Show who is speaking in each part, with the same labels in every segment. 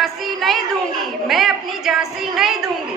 Speaker 1: झांसी नहीं दूँगी। मैं अपनी झांसी नहीं दूँगी।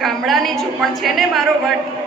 Speaker 1: ગામડાની છું. છે ને મારો વટ?